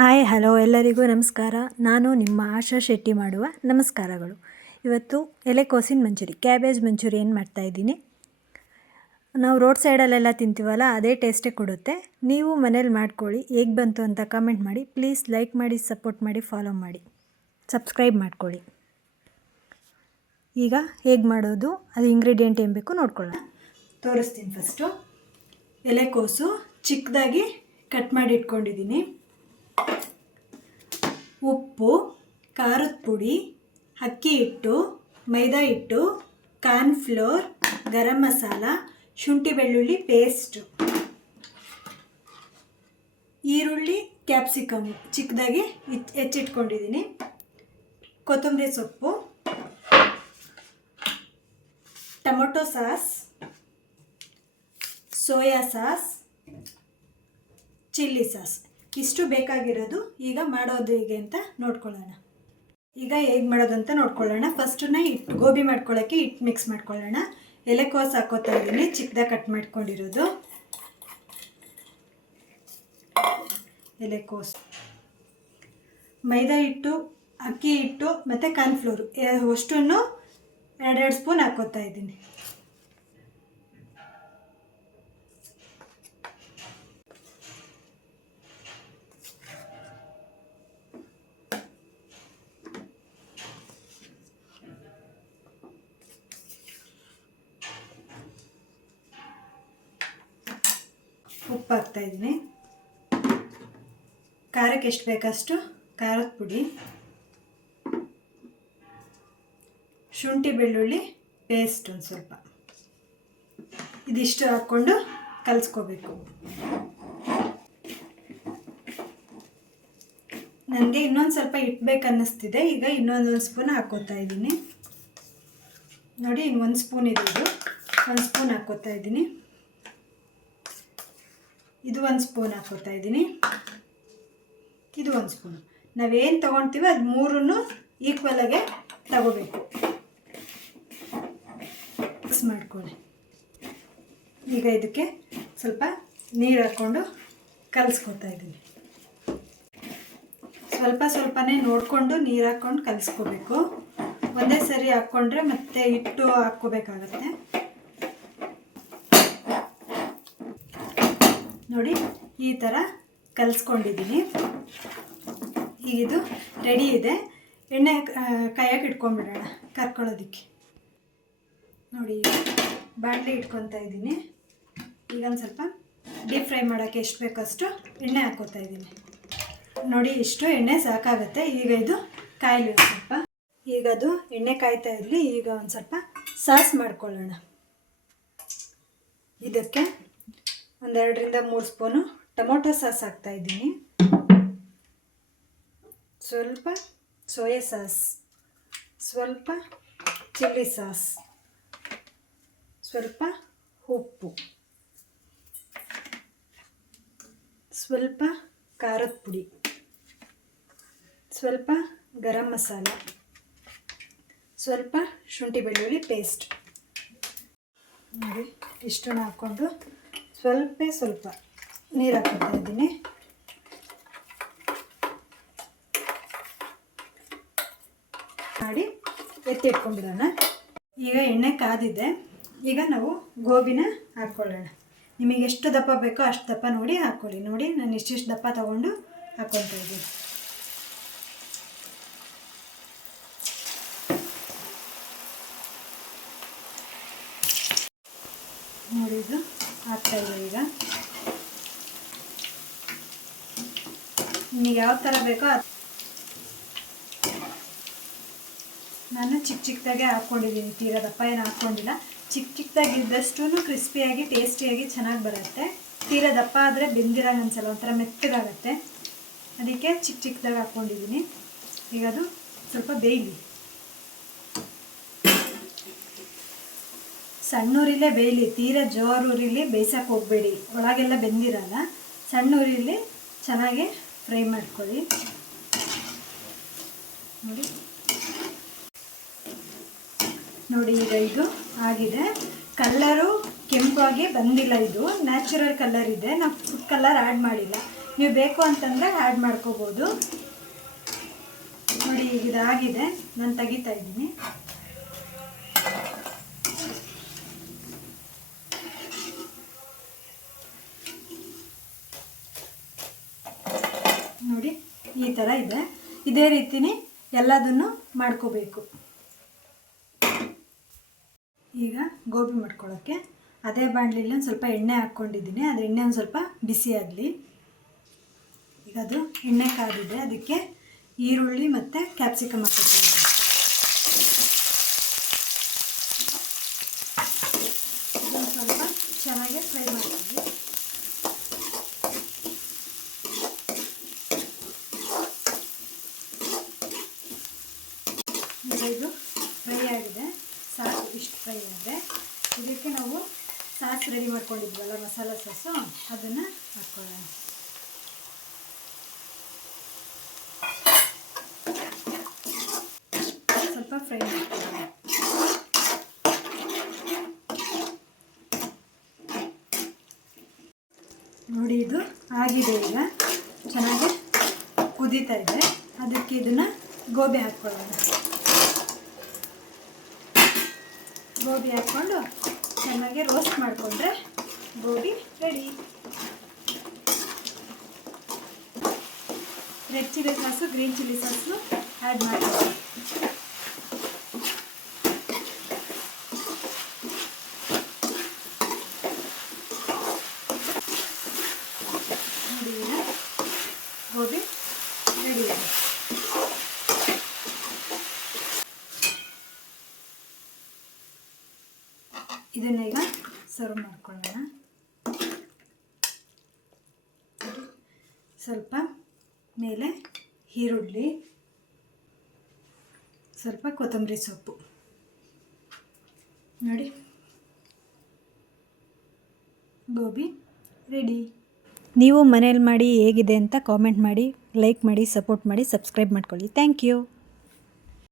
Hi, hello ಎಲ್ಲರಿಗೂ ನಮಸ್ಕಾರ. ನಾನು ನಿಮ್ಮ ಆಶಾ ಶೆಟ್ಟಿ ಮಾಡುವ ನಮಸ್ಕಾರಗಳು. ಇವತ್ತು ಎಲೆಕೋಸಿನ ಮಂಚೂರಿ, ಕ್ಯಾಬೇಜ್ ಮಂಚೂರಿಯನ್ ಮಾಡ್ತಾಯಿದ್ದೀನಿ ನಾವು ರೋಡ್ ಸೈಡಲ್ಲೆಲ್ಲ ತಿಂತೀವಲ್ಲ, ಅದೇ ಟೇಸ್ಟೇ ಕೊಡುತ್ತೆ. ನೀವು ಮನೇಲಿ ಮಾಡ್ಕೊಳ್ಳಿ, ಹೇಗೆ ಬಂತು ಅಂತ ಕಮೆಂಟ್ ಮಾಡಿ ಪ್ಲೀಸ್ ಲೈಕ್ ಮಾಡಿ ಸಪೋರ್ಟ್ ಮಾಡಿ ಫಾಲೋ ಮಾಡಿ. ಸಬ್ಸ್ಕ್ರೈಬ್ ಮಾಡ್ಕೊಳ್ಳಿ. ಈಗ ಹೇಗೆ ಮಾಡೋದು, ಅದು ಇಂಗ್ರೀಡಿಯೆಂಟ್ ಏನು ಬೇಕು ನೋಡ್ಕೊಳ್ಳೋಣ. ತೋರಿಸ್ತೀನಿ ಫಸ್ಟು ಎಲೆಕೋಸು ಚಿಕ್ಕದಾಗಿ ಕಟ್ ಮಾಡಿ ಇಟ್ಕೊಂಡಿದ್ದೀನಿ. ಉಪ್ಪು, ಖಾರದ ಪುಡಿ, ಅಕ್ಕಿ ಹಿಟ್ಟು, ಮೈದಾ ಹಿಟ್ಟು, ಕಾರ್ನ್ಫ್ಲೋರ್, ಗರಂ ಮಸಾಲ, ಶುಂಠಿ ಬೆಳ್ಳುಳ್ಳಿ ಪೇಸ್ಟು ಈರುಳ್ಳಿ ಕ್ಯಾಪ್ಸಿಕಮ್ ಚಿಕ್ಕದಾಗಿ ಹೆಚ್ಚಿಟ್ಕೊಂಡಿದ್ದೀನಿ. ಕೊತ್ತಂಬರಿ ಸೊಪ್ಪು, tomato sauce, soya sauce, chilli sauce. ಇಷ್ಟು ಬೇಕಾಗಿರೋದು ಈಗ ಮಾಡೋದು ಹೇಗೆ ಅಂತ ನೋಡ್ಕೊಳ್ಳೋಣ. ಈಗ ಹೇಗೆ ಮಾಡೋದು ಅಂತ ನೋಡ್ಕೊಳ್ಳೋಣ. ಫಸ್ಟನ್ನ ಹಿಟ್ಟು, ಗೋಬಿ ಮಾಡ್ಕೊಳ್ಳೋಕ್ಕೆ ಹಿಟ್ಟು ಮಿಕ್ಸ್ ಮಾಡ್ಕೊಳ್ಳೋಣ. ಎಲೆಕೋಸ್ ಹಾಕೋತಾ ಇದ್ದೀನಿ, ಚಿಕ್ಕದಾಗಿ ಕಟ್ ಮಾಡ್ಕೊಂಡಿರೋದು. ಎಲೆಕೋಸು ಮೈದಾ ಹಿಟ್ಟು, ಅಕ್ಕಿ ಹಿಟ್ಟು ಮತ್ತು ಕಾರ್ನ್ಫ್ಲೋರು ಅಷ್ಟನ್ನು ಎರಡೆರಡು ಸ್ಪೂನ್ ಹಾಕೋತಾ ಇದ್ದೀನಿ. ಉಪ್ಪು ಹಾಕ್ತಾ ಇದ್ದೀನಿ. ಖಾರಕ್ಕೆ ಎಷ್ಟು ಬೇಕಷ್ಟು? ಖಾರದ ಪುಡಿ. ಶುಂಠಿ ಬೆಳ್ಳುಳ್ಳಿ ಪೇಸ್ಟ್ ಒಂದು ಸ್ವಲ್ಪ. ಇದಿಷ್ಟು ಹಾಕ್ಕೊಂಡು ಕಲಸ್ಕೋಬೇಕು. ನನಗೆ ಇನ್ನೊಂದು ಸ್ವಲ್ಪ ಇಟ್ಬೇಕು ಅನ್ನಿಸ್ತಿದೆ ಈಗ ಇನ್ನೊಂದೊಂದು ಸ್ಪೂನ್ ಹಾಕೋತಾ ಇದ್ದೀನಿ. ನೋಡಿ ಇನ್ನು ಒಂದು ಸ್ಪೂನ್ ಇರೋದು ಒಂದು ಸ್ಪೂನ್ ಹಾಕೋತಾ ಇದ್ದೀನಿ. ಇದು ಒಂದು ಸ್ಪೂನ್ ಹಾಕೋತಾ ಇದ್ದೀನಿ. ಇದು ಒಂದು ಸ್ಪೂನ್ ನಾವೇನು ತೊಗೊಳ್ತೀವಿ ಅದು ಮೂರನ್ನು ಈಕ್ವಲಾಗೆ ತಗೋಬೇಕು. ಮಿಕ್ಸ್ ಮಾಡ್ಕೊಳ್ಳಿ. ಈಗ ಇದಕ್ಕೆ ಸ್ವಲ್ಪ ನೀರು ಹಾಕ್ಕೊಂಡು ಕಲಿಸ್ಕೊತಾ ಇದ್ದೀನಿ. ಸ್ವಲ್ಪ ಸ್ವಲ್ಪನೇ ನೋಡಿಕೊಂಡು ನೀರು ಹಾಕ್ಕೊಂಡು ಕಲಿಸ್ಕೋಬೇಕು. ಒಂದೇ ಸರಿ ಹಾಕ್ಕೊಂಡ್ರೆ ಮತ್ತೆ ಹಿಟ್ಟು ಹಾಕ್ಕೋಬೇಕಾಗತ್ತೆ. ನೋಡಿ ಈ ಥರ ಕಲಿಸ್ಕೊಂಡಿದ್ದೀನಿ. ಈಗ ಇದು ರೆಡಿ ಇದೆ. ಎಣ್ಣೆ ಕಾಯಕ್ಕೆ ಇಟ್ಕೊಂಡ್ಬಿಡೋಣ ಕರ್ಕೊಳ್ಳೋದಕ್ಕೆ. ನೋಡಿ ಬಾಣಲಿ ಇಟ್ಕೊತಾ ಇದ್ದೀನಿ. ಈಗ ಒಂದು ಸ್ವಲ್ಪ ಡೀಪ್ ಫ್ರೈ ಮಾಡೋಕ್ಕೆ ಎಷ್ಟು ಬೇಕಷ್ಟು ಎಣ್ಣೆ ಹಾಕ್ಕೋತಾ ಇದ್ದೀನಿ. ನೋಡಿ, ಇಷ್ಟು ಎಣ್ಣೆ ಸಾಕಾಗುತ್ತೆ. ಈಗ ಇದು ಕಾಯಲಿ ಸ್ವಲ್ಪ. ಈಗ ಅದು ಎಣ್ಣೆ ಕಾಯ್ತಾ ಇರಲಿ. ಈಗ ಒಂದು ಸ್ವಲ್ಪ ಸಾಸ್ ಮಾಡ್ಕೊಳ್ಳೋಣ. ಇದಕ್ಕೆ ಒಂದೆರಡರಿಂದ ಮೂರು ಸ್ಪೂನು ಟೊಮೊಟೊ ಸಾಸ್ ಹಾಕ್ತಾ ಇದ್ದೀನಿ. ಸ್ವಲ್ಪ ಸೋಯಾ ಸಾಸ್, ಸ್ವಲ್ಪ ಚಿಲ್ಲಿ ಸಾಸ್, ಸ್ವಲ್ಪ ಉಪ್ಪು, ಸ್ವಲ್ಪ ಖಾರದ ಪುಡಿ, ಸ್ವಲ್ಪ ಗರಂ ಮಸಾಲ, ಸ್ವಲ್ಪ ಶುಂಠಿ ಬೆಳ್ಳುಳ್ಳಿ ಪೇಸ್ಟ್. ನೋಡಿ, ಇಷ್ಟನ್ನು ಹಾಕ್ಕೊಂಡು ಸ್ವಲ್ಪ ಸ್ವಲ್ಪ ನೀರು ಹಾಕ್ತಾ ಇದ್ದೀನಿ. ಮಾಡಿ ಎತ್ತಿಟ್ಕೊಂಡ್ಬಿಡೋಣ ಈಗ ಎಣ್ಣೆ ಕಾದಿದೆ. ಈಗ ನಾವು ಗೋಬಿನ ಹಾಕ್ಕೊಳ್ಳೋಣ. ನಿಮಗೆ ಎಷ್ಟು ದಪ್ಪ ಬೇಕೋ ಅಷ್ಟು ದಪ್ಪ ನೋಡಿ ಹಾಕ್ಕೊಳ್ಳಿ. ನೋಡಿ ನಾನು ಇಷ್ಟಿಷ್ಟು ದಪ್ಪ ತಗೊಂಡು ಹಾಕ್ಕೊತಾ ಇದ್ದೀನಿ. ನೋಡಿದ್ದು ಹಾಕ್ತಾಯಿದೆ ಈಗ. ನಿಮಗೆ ಯಾವ ಥರ ಬೇಕೋ ಅದು ನಾನು ಚಿಕ್ಕ ಚಿಕ್ಕದಾಗೆ ಹಾಕ್ಕೊಂಡಿದ್ದೀನಿ ತೀರಾ ದಪ್ಪ ಏನು ಹಾಕ್ಕೊಂಡಿಲ್ಲ ಚಿಕ್ಕ ಚಿಕ್ಕದಾಗಿ ಇದ್ದಷ್ಟು ಕ್ರಿಸ್ಪಿಯಾಗಿ, ಟೇಸ್ಟಿಯಾಗಿ ಚೆನ್ನಾಗಿ ಬರುತ್ತೆ. ತೀರಾ ದಪ್ಪ ಆದರೆ ಬೆಂದಿರೋ ಅನ್ಸಲ್ಲ ಒಂಥರ ಮೆತ್ತಗಾಗತ್ತೆ. ಅದಕ್ಕೆ ಚಿಕ್ಕ ಚಿಕ್ಕದಾಗಿ ಹಾಕ್ಕೊಂಡಿದ್ದೀನಿ ಈಗ ಅದು ಸ್ವಲ್ಪ ಬೇಯಲಿ. ಸಣ್ಣೂರಿಲೇ ಬೇಯಲಿ, ತೀರ ಜೋರೂರಿಲಿ ಬೇಯಿಸೋಕೆ ಹೋಗಬೇಡಿ. ಒಳಗೆಲ್ಲ ಬೆಂದಿರಲ್ಲ. ಸಣ್ಣೂರಿಲಿ ಚೆನ್ನಾಗಿ ಫ್ರೈ ಮಾಡ್ಕೊಳ್ಳಿ. ನೋಡಿ. ನೋಡಿ, ಈಗ ಇದು ಆಗಿದೆ. ಕಲ್ಲರು ಕೆಂಪಾಗಿ ಬಂದಿಲ್ಲ ಇದು. ನ್ಯಾಚುರಲ್ ಕಲರ್ ಇದೆ. ನಾವು ಫುಡ್ ಕಲರ್ ಆ್ಯಡ್ ಮಾಡಿಲ್ಲ. ನೀವು ಬೇಕು ಅಂತಂದರೆ ಆ್ಯಡ್ ಮಾಡ್ಕೋಬೋದು. ನೋಡಿ, ಈಗ ಇದಾಗಿದೆ. ನಾನು ತೆಗಿತಾ ಇದ್ದೀನಿ ನೋಡಿ ಈ ಥರ ಇದೆ. ಇದೇ ರೀತಿನೇ ಎಲ್ಲದನ್ನು ಮಾಡ್ಕೋಬೇಕು. ಈಗ ಗೋಬಿ ಮಾಡ್ಕೊಳ್ಳೋಕ್ಕೆ ಅದೇ ಬಾಣಲಿಲಿ ಒಂದು ಸ್ವಲ್ಪ ಎಣ್ಣೆ ಹಾಕ್ಕೊಂಡಿದ್ದೀನಿ. ಅದು ಎಣ್ಣೆ ಒಂದು ಸ್ವಲ್ಪ ಬಿಸಿ ಆಗಲಿ. ಈಗ ಅದು ಎಣ್ಣೆ ಕಾದಿದೆ. ಅದಕ್ಕೆ ಈರುಳ್ಳಿ ಮತ್ತು ಕ್ಯಾಪ್ಸಿಕಮ್ ಹಾಕ್ಕೊಳ್ತೀನಿ ಇದನ್ನು ಸ್ವಲ್ಪ ಚೆನ್ನಾಗಿ ಫ್ರೈ ಮಾಡ್ತೀವಿ ಇದು ಫ್ರೈ ಆಗಿದೆ. ಸಾಕು, ಇಷ್ಟು ಫ್ರೈ ಆಗಿದೆ. ಇದಕ್ಕೆ ನಾವು ಸಾಸ್ ರೆಡಿ ಮಾಡ್ಕೊಂಡಿದ್ವಲ್ಲ, ಮಸಾಲ ಸಾಸು, ಅದನ್ನು ಹಾಕ್ಕೊಳ್ಳೋಣ ಸ್ವಲ್ಪ ಫ್ರೈ ಮಾಡ್ಕೊಳ್ಳೋಣ. ನೋಡಿ, ಇದು ಆಗಿದೆ ಈಗ. ಚೆನ್ನಾಗಿ ಕುದೀತಾ ಇದೆ. ಅದಕ್ಕೆ ಇದನ್ನು ಗೋಬಿ ಹಾಕ್ಕೊಳ್ಳೋಣ ಗೋಬಿ ಹಾಕ್ಕೊಂಡು ಚೆನ್ನಾಗಿ ರೋಸ್ಟ್ ಮಾಡಿಕೊಂಡ್ರೆ gobi ready red chilli sauce green chilli sauce add ಮಾಡ್ಕೊಳ್ಳಿ ನೋಡಿ ಈಗ ಗೋಬಿ ರೆಡಿ ಇದೆ ಇದನ್ನ ಈಗ ಸರ್ವ್ ಮಾಡ್ಕೊಳ್ಳೋಣ. ಸ್ವಲ್ಪ ಮೇಲೆ ಈರುಳ್ಳಿ, ಸ್ವಲ್ಪ ಕೊತ್ತಂಬರಿ ಸೊಪ್ಪು. ನೋಡಿ. ಗೋಬಿ ರೆಡಿ ನೀವು ಮನೇಲಿ ಮಾಡಿ ಹೇಗಿದೆ ಅಂತ ಕಾಮೆಂಟ್ ಮಾಡಿ ಲೈಕ್ ಮಾಡಿ ಸಪೋರ್ಟ್ ಮಾಡಿ ಸಬ್ಸ್ಕ್ರೈಬ್ ಮಾಡ್ಕೊಳ್ಳಿ. Thank you